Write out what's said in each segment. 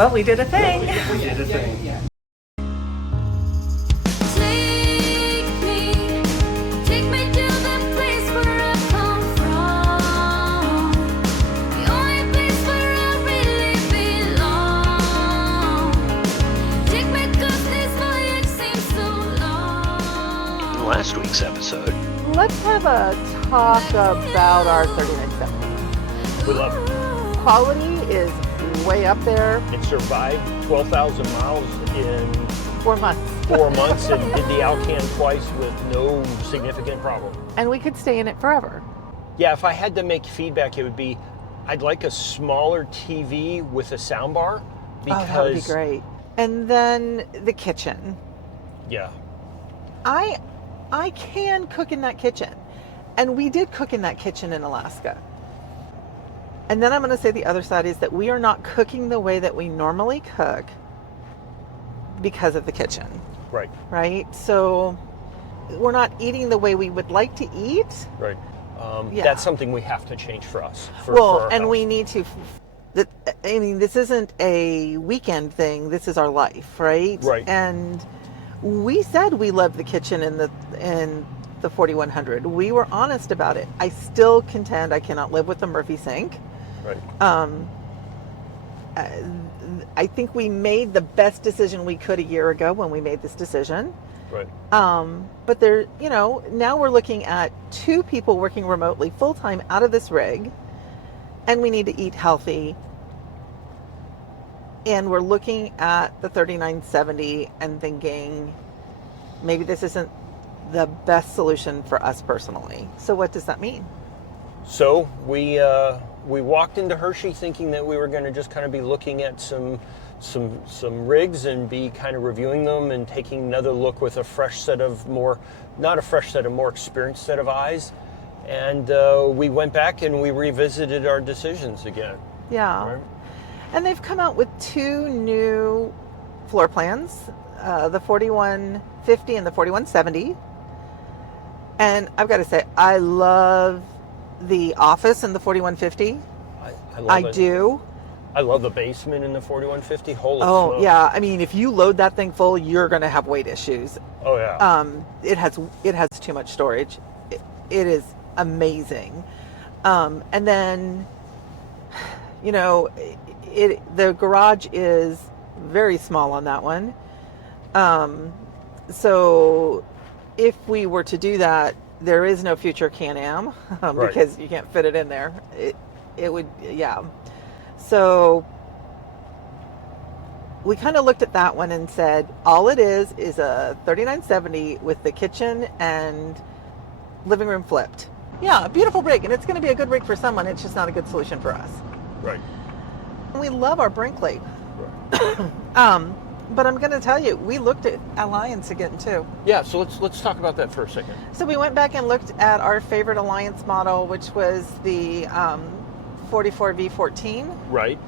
Well, we did a thing. We did a thing. Yeah. Take me to the place where I come from, the only place where I really belong. Take me 'cause this voyage seems so long. In last week's episode, Let's have a talk about our 3970. we love it. Quality is way up there. It survived 12,000 miles in 4 months. 4 months and did the Alcan twice with no significant problem. And we could stay in it forever. Yeah, if I had to make feedback, it would be I'd like a smaller TV with a sound bar because that would be great. And then the kitchen. Yeah. I can cook in that kitchen. And we did cook in that kitchen in Alaska. And then I'm going to say the other side is that we are not cooking the way that we normally cook because of the kitchen, Right. right? So we're not eating the way we would like to eat. Right. Yeah. That's something we have to change for us. For Well, our and house. we need to, I mean, this isn't a weekend thing. This is our life, right? Right. And we said we loved the kitchen in the 4100. We were honest about it. I still contend I cannot live with the Murphy sink. Right. I think we made the best decision we could a year ago when we made this decision. Right. But there, now we're looking at 2 people working remotely full-time out of this rig, and we need to eat healthy. And we're looking at the 3970 and thinking maybe this isn't the best solution for us personally. So what does that mean? So we walked into Hershey thinking that we were going to just kind of be looking at some rigs and be kind of reviewing them and taking another look with a fresh set of more experienced set of eyes. And we went back and we revisited our decisions again. Yeah. Right? And they've come out with 2 new floor plans, the 4150 and the 4170. And I've got to say, I love the office in the 4150. I love I it. do. I love the basement in the 4150. Holy Oh, smokes. yeah. I mean, if you load that thing full, you're going to have weight issues. Oh, yeah. It has too much storage. It is amazing. And then, the garage is very small on that one. So if we were to do that, there is no future Can-Am Right. because you can't fit it in there. It would, yeah. So we kind of looked at that one and said, all it is a 3970 with the kitchen and living room flipped. Yeah, a beautiful rig, and it's going to be a good rig for someone. It's just not a good solution for us. Right. We love our Brinkley. Right. But I'm going to tell you, we looked at Alliance again too. Yeah, so let's talk about that for a second. So we went back and looked at our favorite Alliance model, which was the 44V14. Right.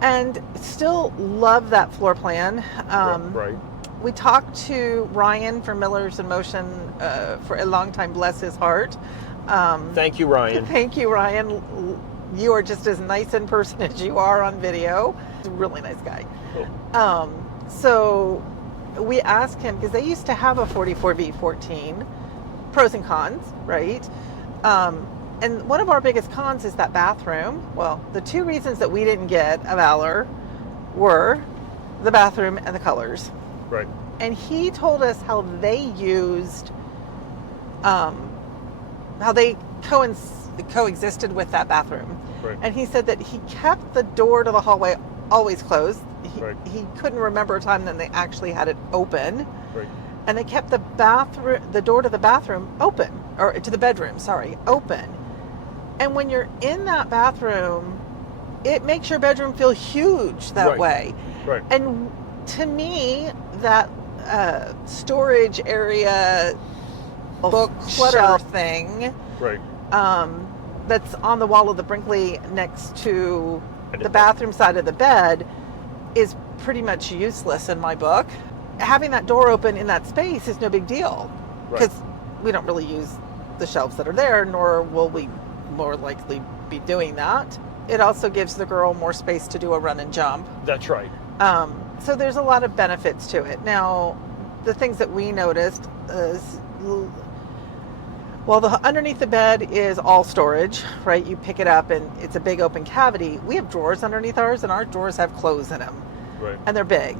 And still love that floor plan. Right. We talked to Ryan from Millers in Motion for a long time, bless his heart. Thank you, Ryan. Thank you, Ryan. You are just as nice in person as you are on video. He's a really nice guy. Cool. So we asked him, because they used to have a 44V14, pros and cons, right? And one of our biggest cons is that bathroom. Well, the 2 reasons that we didn't get a Valor were the bathroom and the colors. Right. And he told us how they used, how they coexisted with that bathroom. Right. And he said that he kept the door to the hallway always closed. Right. He couldn't remember a time that they actually had it open. Right. And they kept the door to the bathroom open, or to the bedroom, sorry, open. And when you're in that bathroom, it makes your bedroom feel huge that Right. way. Right. And to me, that storage area, bookshelf thing, Right. that's on the wall of the Brinkley next to I did the that. bathroom side of the bed is pretty much useless in my book. Having that door open in that space is no big deal Right. because we don't really use the shelves that are there, nor will we more likely be doing that. it also gives the girl more space to do a run and jump. That's right. So there's a lot of benefits to it. Now, the things that we noticed is, well, underneath the bed is all storage, right? You pick it up and it's a big open cavity. We have drawers underneath ours, and our drawers have clothes in them. Right. And they're big.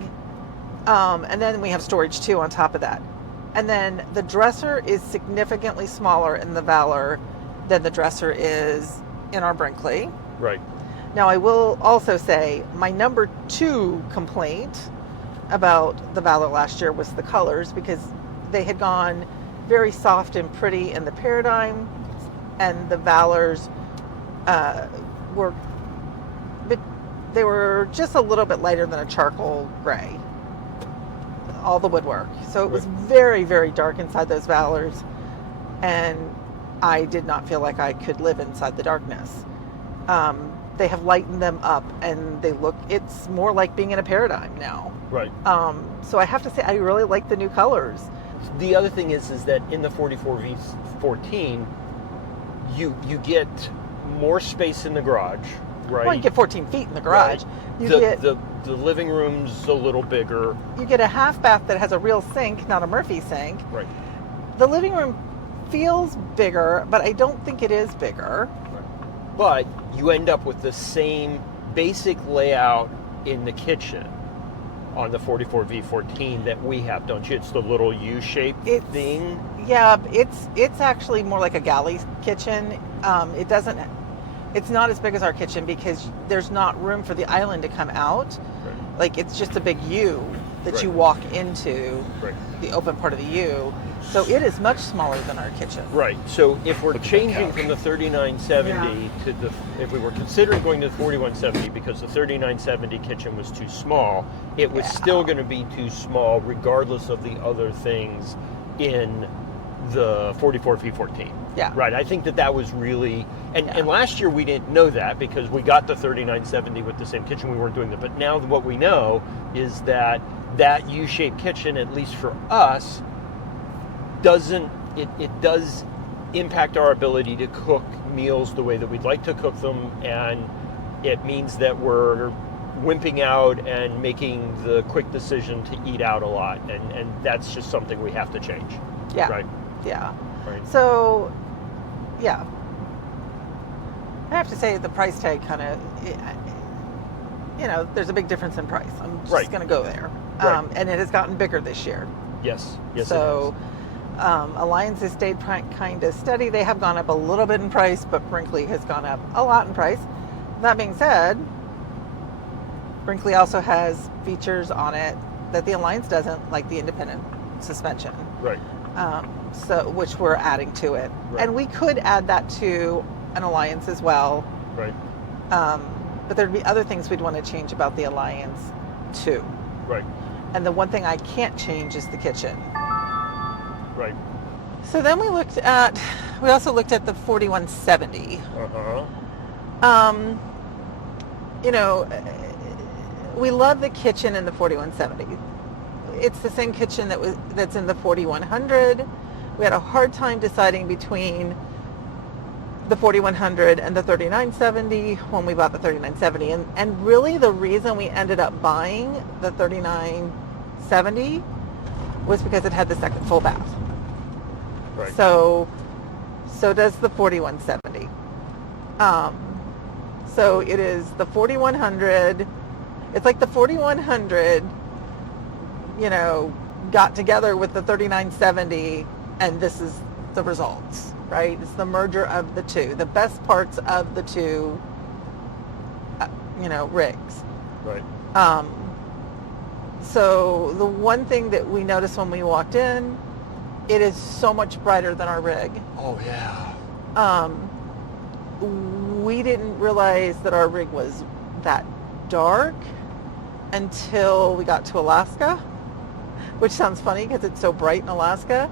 And then we have storage too on top of that. And then the dresser is significantly smaller in the Valor than the dresser is in our Brinkley. Right. Now, I will also say my number 2 complaint about the Valor last year was the colors, because they had gone very soft and pretty in the Paradigm, and the Valors they were just a little bit lighter than a charcoal gray, all the woodwork. So it was very, very dark inside those Valors, and I did not feel like I could live inside the darkness. They have lightened them up, and it's more like being in a Paradigm now. Right. So I have to say, I really like the new colors. The other thing is that in the 44V14, you get more space in the garage, right? Well, you get 14 feet in the garage. Right. The living room's a little bigger. You get a half bath that has a real sink, not a Murphy sink. Right. The living room feels bigger, but I don't think it is bigger. But you end up with the same basic layout in the kitchen on the 44V14 that we have, don't you? It's the little U-shaped thing. Yeah, it's actually more like a galley kitchen. It's not as big as our kitchen because there's not room for the island to come out. Right. Like, it's just a big U that Right. you walk into, Right. the open part of the U. So it is much smaller than our kitchen. Right. So if we're changing from the 3970 if we were considering going to the 4170 because the 3970 kitchen was too small, it was still going to be too small regardless of the other things in the 44V14. Yeah. Right. I think that was really, and last year we didn't know that because we got the 3970 with the same kitchen. We weren't doing that. But now what we know is that U-shaped kitchen, at least for us, does impact our ability to cook meals the way that we'd like to cook them, and it means that we're wimping out and making the quick decision to eat out a lot, and that's just something we have to change. Yeah. Right. Yeah. Right. So, yeah. I have to say the price tag kind of, there's a big difference in price. I'm just going to go there. Right. And it has gotten bigger this year. Yes. Yes. So, Alliance has stayed kind of steady. They have gone up a little bit in price, but Brinkley has gone up a lot in price. That being said, Brinkley also has features on it that the Alliance doesn't, like the independent suspension. Right. Which we're adding to it. Right. And we could add that to an Alliance as well. Right. But there'd be other things we'd want to change about the Alliance too. Right. And the one thing I can't change is the kitchen. Right. So then we also looked at the 4170. Uh-huh. We love the kitchen in the 4170. It's the same kitchen that's in the 4100. We had a hard time deciding between the 4100 and the 3970 when we bought the 3970. And really the reason we ended up buying the 3970 was because it had the second full bath. Right. So does the 4170. So it is the 4100. It's like the 4100, got together with the 3970, and this is the results, right? It's the merger of the two, the best parts of the two, rigs. Right. So the one thing that we noticed when we walked in, it is so much brighter than our rig. Oh yeah. We didn't realize that our rig was that dark until we got to Alaska, which sounds funny because it's so bright in Alaska.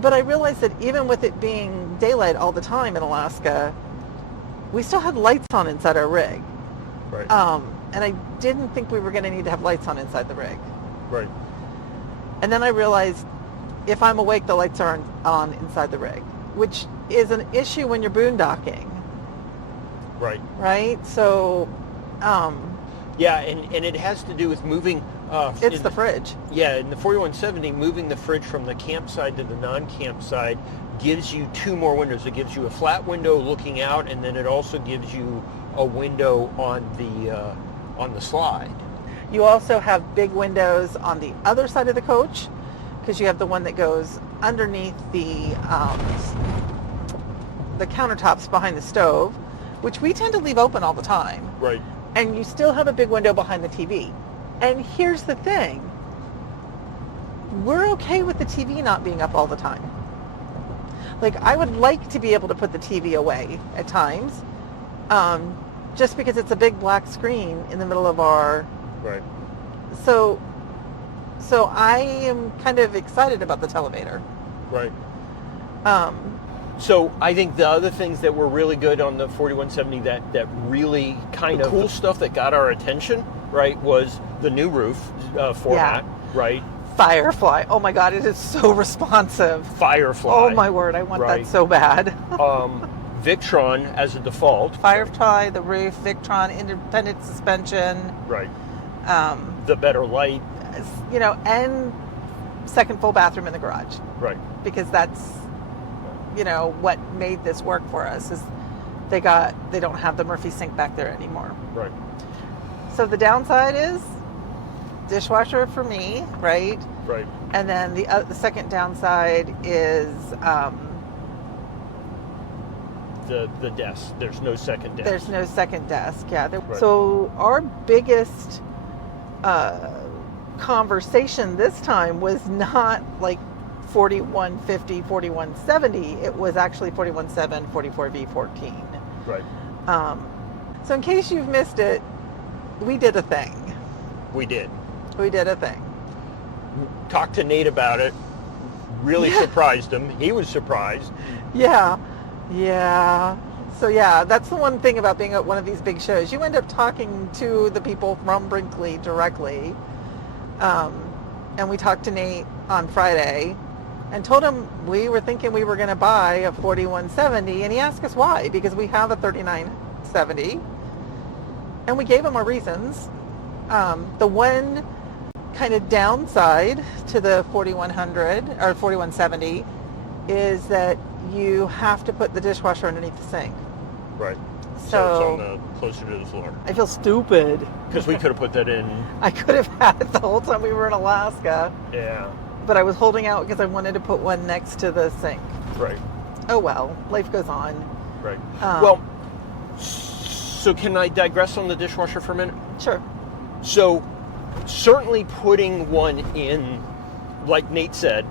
But I realized that even with it being daylight all the time in Alaska, we still had lights on inside our rig. Right. And I didn't think we were going to need to have lights on inside the rig. Right. And then I realized if I'm awake, the lights aren't on inside the rig, which is an issue when you're boondocking. Right. right? So, Yeah, and it has to do with moving. it's the fridge. Yeah, in the 4170, moving the fridge from the campside to the non-campside gives you two more windows. It gives you a flat window looking out, and then it also gives you a window on the slide. You also have big windows on the other side of the coach because you have the one that goes underneath the countertops behind the stove, which we tend to leave open all the time. Right. And you still have a big window behind the TV. And here's the thing. We're okay with the TV not being up all the time. Like, I would like to be able to put the TV away at times, just because it's a big black screen in the middle of our... Right. So I am kind of excited about the televator. Right. So I think the other things that were really good on the 4170 that really kind of cool stuff that got our attention, right, was the new roof format, right? Firefly. Oh my God, it is so responsive. Firefly. Oh my word, I want that so bad. Victron as a default. Firefly, the roof, Victron, independent suspension. Right. The better light. You know, and second full bathroom in the garage. Right. Because that's, you know, what made this work for us is they don't have the Murphy sink back there anymore. Right. So the downside is dishwasher for me, right? Right. And then the second downside is the desk. There's no second desk. there's no second desk. Yeah. Right. So our biggest conversation this time was not like 4150, 4170. It was actually 417, 44V14. Right. So in case you've missed it, we did a thing. We did. We did a thing. Talked to Nate about it. Really surprised him. He was surprised. Yeah. Yeah. So yeah, that's the one thing about being at one of these big shows. You end up talking to the people from Brinkley directly. And we talked to Nate on Friday and told him we were thinking we were going to buy a 4170, and he asked us why, because we have a 3970, and we gave him our reasons. The one kind of downside to the 4100 or 4170 is that you have to put the dishwasher underneath the sink. Right. So it's on closer to the floor. I feel stupid. Because we could have put that in. I could have had it the whole time we were in Alaska. Yeah. But I was holding out because I wanted to put one next to the sink. Right. Oh well, life goes on. Right. So can I digress on the dishwasher for a minute? Sure. So certainly putting one in, like Nate said,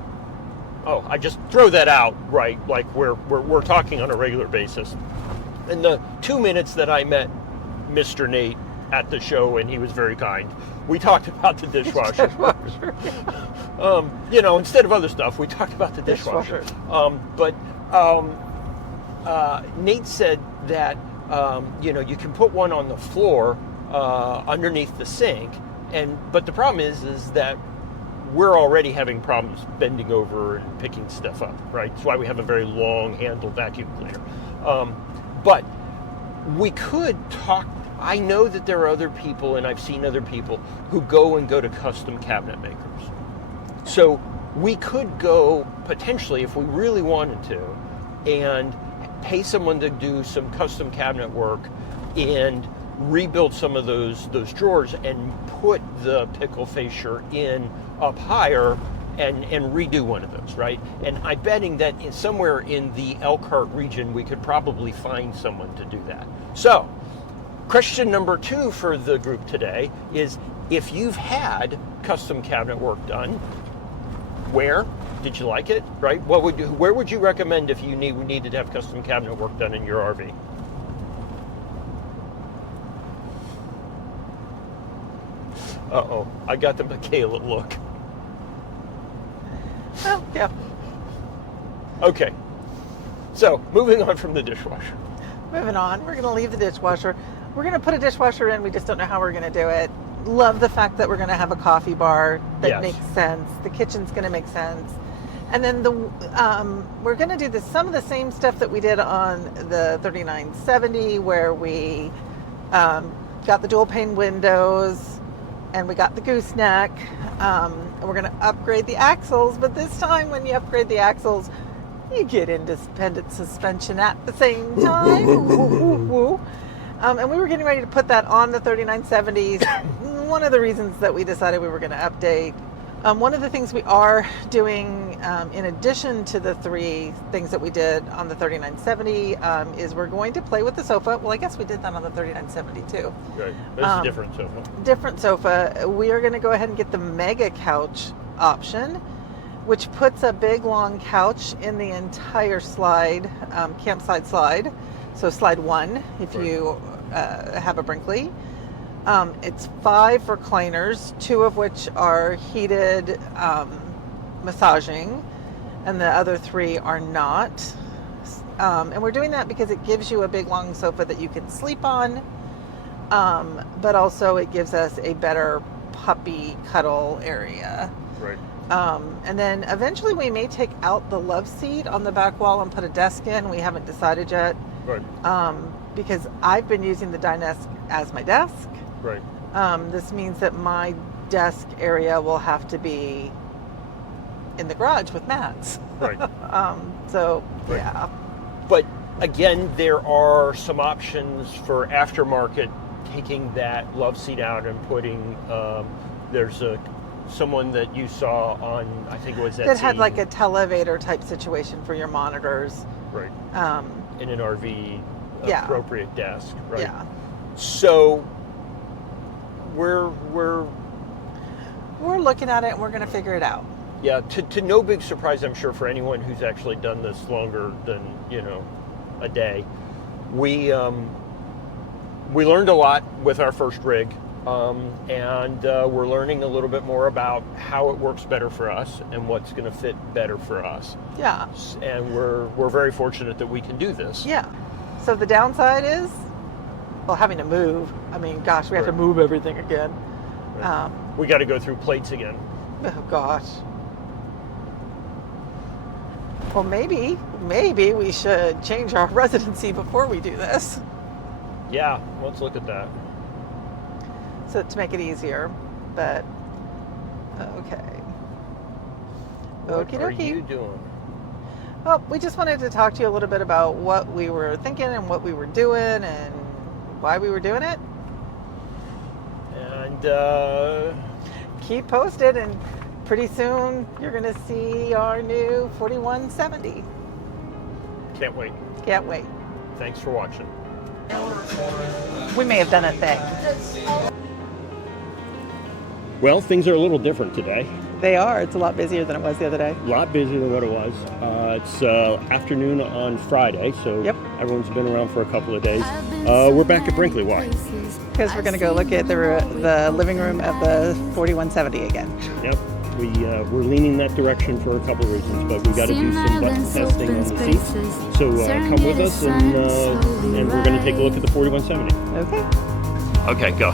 I just throw that out, right? Like we're talking on a regular basis. In the 2 minutes that I met Mr. Nate at the show, and he was very kind, we talked about the dishwasher. You know, instead of other stuff, we talked about the dishwasher. Nate said that you know, you can put one on the floor underneath the sink, but the problem is that we're already having problems bending over and picking stuff up, right? That's why we have a very long handle vacuum cleaner. But we could talk. I know that there are other people, and I've seen other people who go to custom cabinet makers. So we could go potentially, if we really wanted to, and pay someone to do some custom cabinet work and rebuild some of those drawers and put the pickle fascia in up higher and redo one of those, right? And I'm betting that somewhere in the Elkhart region, we could probably find someone to do that. So, question number 2 for the group today is, if you've had custom cabinet work done, where did you like it, right? Where would you recommend if you needed to have custom cabinet work done in your RV? Uh-oh, I got the Michaela look. Oh, yeah. Okay, so moving on from the dishwasher. Moving on. We're going to leave the dishwasher. We're going to put a dishwasher in. We just don't know how we're going to do it. Love the fact that we're going to have a coffee bar that Yes. makes sense. The kitchen's going to make sense. And then we're going to do some of the same stuff that we did on the 3970, where we got the dual pane windows and we got the gooseneck. And we're going to upgrade the axles, but this time when you upgrade the axles, you get independent suspension at the same time. And we were getting ready to put that on the 3970s. One of the reasons that we decided we were going to update. One of the things we are doing, in addition to the 3 things that we did on the 3970, is we're going to play with the sofa. Well, I guess we did that on the 3970 too. Right. That's a different sofa. Different sofa. We are going to go ahead and get the mega couch option, which puts a big long couch in the entire slide, campsite slide. So slide 1, if you have a Brinkley. It's 5 recliners, 2 of which are heated massaging, and the other 3 are not. And we're doing that because it gives you a big long sofa that you can sleep on, but also it gives us a better puppy cuddle area. Right. And then eventually we may take out the love seat on the back wall and put a desk in. We haven't decided yet. Right. Because I've been using the dinette as my desk. Right. This means that my desk area will have to be in the garage with mats. Right. So, Right. yeah. But again, there are some options for aftermarket, taking that love seat out and putting, there's someone that you saw on, I think it was Etsy. That had like a televator type situation for your monitors. Right. Um, In an RV Yeah. appropriate desk. Right. Yeah. So we're looking at it and we're going to figure it out. yeah, to no big surprise, I'm sure, for anyone who's actually done this longer than, a day. We learned a lot with our first rig, and we're learning a little bit more about how it works better for us and what's going to fit better for us. Yeah. And we're very fortunate that we can do this. Yeah. So the downside is, well, having to move. I mean, gosh, we have to Right. move everything again. Right. We got to go through plates again. Oh gosh. Well, maybe we should change our residency before we do this, Yeah, let's look at that. so to make it easier. But okay. What Okie are dokie. you doing? Well, we just wanted to talk to you a little bit about what we were thinking and what we were doing and why we were doing it. And Keep posted, and pretty soon you're going to see our new 4170. can't wait. Can't wait. Thanks for watching. We may have done a thing. Well, things are a little different today. They are. It's a lot busier than it was the other day. A lot busier than what it was. It's afternoon on Friday, so Yep. everyone's been around for a couple of days. We're back at Brinkley. Why? Because we're going to go look at the living room of the 4170 again. Yep. We're leaning that direction for a couple of reasons, but we got to do some button testing on the seats. So come with us, and we're going to take a look at the 4170. Okay. Okay, go.